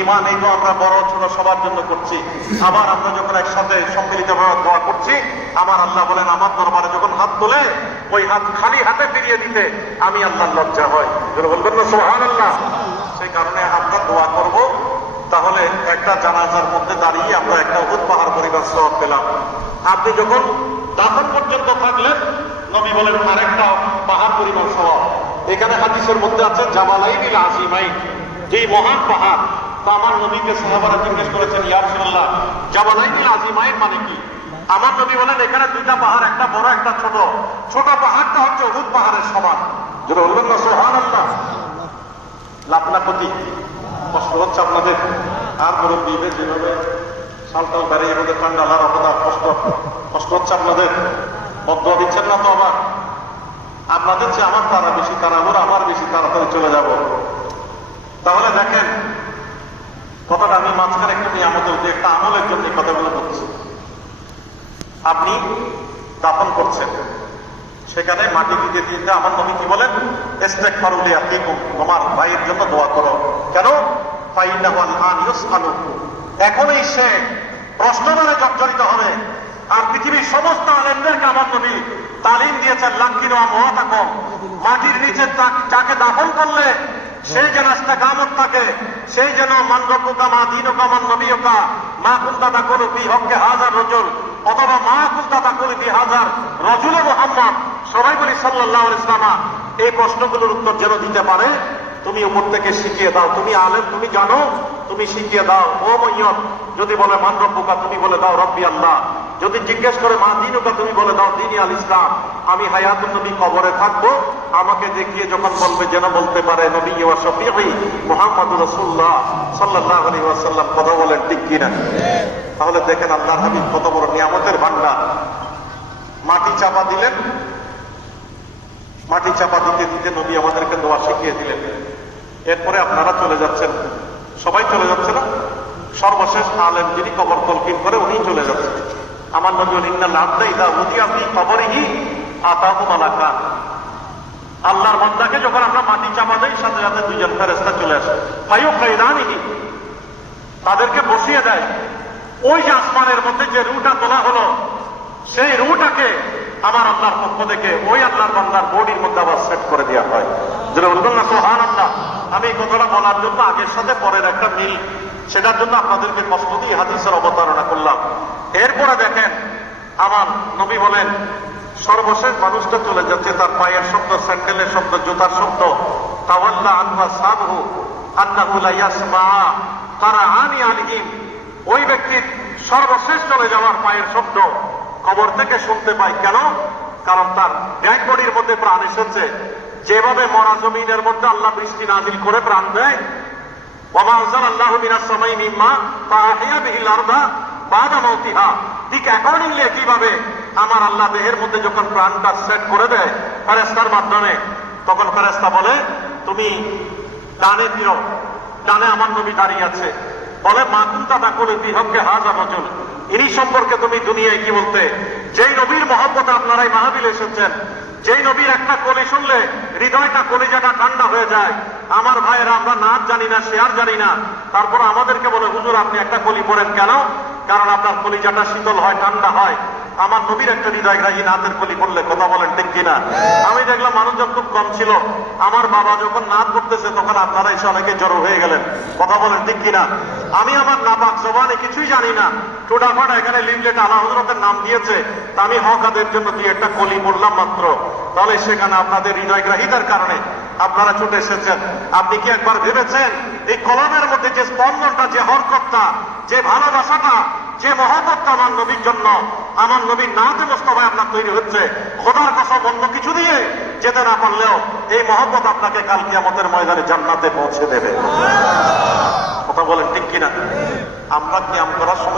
ঈমান এই তো আমরা বড় ছোট সবার জন্য করছি। আবার আমরা যখন একসাথে সম্মিলিতভাবে দোয়া করছি, আমার আল্লাহ বলেন আমার দরবারে যখন হাত তোলে ওই হাত খালি হাতে ফিরিয়ে দিতে আমি আল্লাহর লজ্জা হয়। বলবেন না সুবহানাল্লাহ? সেই কারণে আমরা দোয়া করব। তাহলে একটা জানাজার মধ্যে দাঁড়িয়ে আমরা একটা উহুদ পাহাড় পরিবার সওয়াব পেলাম। আপনি যখন দাফন পর্যন্ত থাকলেন, নবী বলেন আরেকটা পাহাড় পরিবার সওয়াব। এখানে হাদিসের মধ্যে আছে জাবালাইনিল আযীমাইন, যে মহান পাহাড়। তো আমার নবীকে সাহাবারা জিজ্ঞেস করেছেন, ইয়া রাসূলুল্লাহ, জাবালাইনিল আযীমাইন মানে কি? আমার নবী বলেন এখানে দুইটা পাহাড়, একটা বড় একটা ছোট। ছোট পাহাড়টা হচ্ছে উহুদ পাহাড়ের সমান। যেটা বলবেন না সুবহানাল্লাহ? লাপলাপতি কষ্ট হচ্ছে আপনাদের? আর মুরব্বীদের যেভাবে সালটাল দাঁড়িয়ে আমাদের ঠান্ডা লার আপনার কষ্ট হচ্ছে আপনাদের? বদদোয়া দিচ্ছেন না তো? আবার আপনাদের চেয়ে আমার তারা বেশি তাড়াহুড়ো, আমার বেশি তাড়াতাড়ি চলে যাব। তাহলে দেখেন কথাটা আমি মাঝখানে একটু নিয়ামতের যে একটা আমলের জন্য কথাগুলো বলছি। আপনি দাফন করছেন, সেখানে মাটি দিতে দিতে আমার নবী কি বলেন? ইস্তেগফারু লিআখিকুম, তোমার ভাইয়ের জন্য দোয়া করো। কেন? ফাইন্নাহু আল-আন ইউসআলু, এখনই সে প্রশ্নবাণে জর্জরিত হবে। আর পৃথিবীর সমস্ত আলেমদেরকে আমার নবী তালিম দিয়েছেন, লাকিনু আমওয়াতাকুম, মাটির নিচে যাকে দাফন করলে সেই যেন ইস্তেকামত থাকে, সেই যেন মান রব্বুকা মা দীনুকা মান নবিয়ুকা মা কুনতা তাকুলু ফি হক্কি হাযার রাজুল, অথবা মা কুনতা তাকুলু ফি হাযার রাজুলে মুহাম্মদ, সবাই বলি সাল্লাল্লাহু আলাইহি ওয়াসাল্লাম। এই প্রশ্নগুলোর উত্তর যেন দিতে পারে, তুমি উপর থেকে শিখিয়ে দাও। তুমি আলেম, তুমি জানো, তুমি শিখিয়ে দাও। ও মাইয়ত, যদি বলে মান রব্বুকা, তুমি বলে দাও রব্বি আল্লাহ। যদি জিজ্ঞেস করে মা দীনুকা, তুমি বলে দাও দীনি আল ইসলাম। আমি হায়াতুন নবী কবরে থাকবো, আমাকে দেখিয়ে যখন বলবে যেন বলতে পারে নবী ওয়া শফিঈ মুহাম্মদুর রাসূলুল্লাহ সাল্লাল্লাহু আলাইহি ওয়াসাল্লাম। কথা বলেন ঠিক কিনা? তাহলে দেখেন আল্লাহর হাবিব কত বড় নিয়ামতের ভান্ডার। মাটি চাপা দিলেন, মাটি চাপা দিতে দিতে নবী আমাদেরকে দোয়া শিখিয়ে দিলেন। এরপরে আপনারা চলে যাচ্ছেন, সবাই চলে যাচ্ছে না? সর্বশেষ আলেম যিনি কবর তলকিন করে উনি চলে যাচ্ছেন। আমার নবী ইন্নাল আবদা ইযা উযিয়া ফি কবরিহি আতাহু মালাকান, আল্লাহর বান্দাকে যখন আমরা মাটি চাপা দেই, সাথে সাথে দুইজন ফেরেশতা চলে আসে। ফায়ুখাইরানিহি, তাদেরকে বসিয়ে দেয়। ওই যে আসমানের মধ্যে যে রূহটা তোলা হলো, সেই রূহটাকে আমার আল্লাহর পক্ষ থেকে ওই আল্লাহর বান্দার বডির মধ্যে আবার সেট করে দেওয়া হয়। যেটা বলবেন না সুবহানাল্লাহ? আমি এই কথাটা বলার জন্য আগের সাথে পরের একটা মিল, সেটার জন্য আপনাদেরকে কষ্ট দিয়ে হাদিসের অবতারণা করলাম। এরপরে দেখেন আমার নবী বলেন সর্বশেষ মানুষটা চলে যাচ্ছে, তার পায়ের শব্দ, স্যান্ডেলের শব্দ, জুতার শব্দ। তাওয়াল্লা আনহু আসহাবহু আন্নাহু লা ইয়াসমা কারআনি আলাইহিম, ওই ব্যক্তির সর্বশেষ চলে যাওয়ার পায়ের শব্দ কবর থেকে শুনতে পায়। কেন? কারণ তার ডেড বডির মধ্যে প্রাণ এসেছে। যেভাবে মরা জমিনের মধ্যে আল্লাহ বৃষ্টি নাজিল করে প্রাণ দেয়, ওয়া আনজালাল্লাহু মিনাস সামাই মিম্মা ফাআহিয়া বিহিল আরদা বাদা মাউতিহা, ঠিক অ্যাকর্ডিংলি কিভাবে আমার আল্লাহ দেহের মধ্যে যখন প্রাণটা সেট করে দেয় ফেরেশতার মাধ্যমে, তখন ফেরেশতা বলে তুমি ডানে ফিরো। ডানে আমার নবী দাঁড়িয়ে আছে, বলে মা কুনতা তাকুলু ফি হক্কি হাযা রাজুল, ইনি সম্পর্কে তুমি দুনিয়ায় কি বলতে? যেই নবীর মহব্বতে আপনারা এই মাহফিলে এসেছেন, যেই নবীর একটা কলি শুনলে হৃদয়টা, কলিজাটা ঠান্ডা হয়ে যায়। আমার ভাইয়েরা, আমরা নাচ জানি না, শেয়ার জানি না, তারপর আমাদেরকে বলে হুজুর আপনি একটা কলি পড়েন। কেন? কারণ আপনার কলিজাটা শীতল হয়, ঠান্ডা হয়। আমার নবীর একটা হৃদয়গ্রাহী নাতের কলি পড়লে, কথা বলেন ঠিক কিনা? আমি দেখলাম মানুষজন খুব কম ছিল। আমার বাবা যখন নাচ করতেছে তখন আপনারা এসে অনেকে জড়ো হয়ে গেলেন। কথা বলেন ঠিক কিনা? আমি আমার নাপাক জবানে কিছুই জানি না, টোটাফাটা এখানে লিফলেট আলা হযরতের নাম দিয়েছে, তা আমি হকাদের জন্য দিয়ে একটা কলি পড়লাম মাত্র। তাহলে সেখানে আপনাদের হৃদয়গ্রাহীতার কারণে আপনারা ছুটে এসেছেন। আপনি কি একবার ভেবেছেন এই কলমের মধ্যে যে স্পন্দনটা, যে হরকতটা, যে ভালোবাসাটা, যে মহব্বতটা আমার নবীর জন্য, আমার নবীর নাতে মোস্তফায় আপনার তৈরি হচ্ছে? খোদার কসম অন্য কিছু দিয়ে যেতে না পারলেও এই মহব্বত আপনাকে কাল কিয়ামতের ময়দানে জান্নাতে পৌঁছে দেবে। কথা বলেন ঠিক কিনা? আমরা কিয়াম করার সময়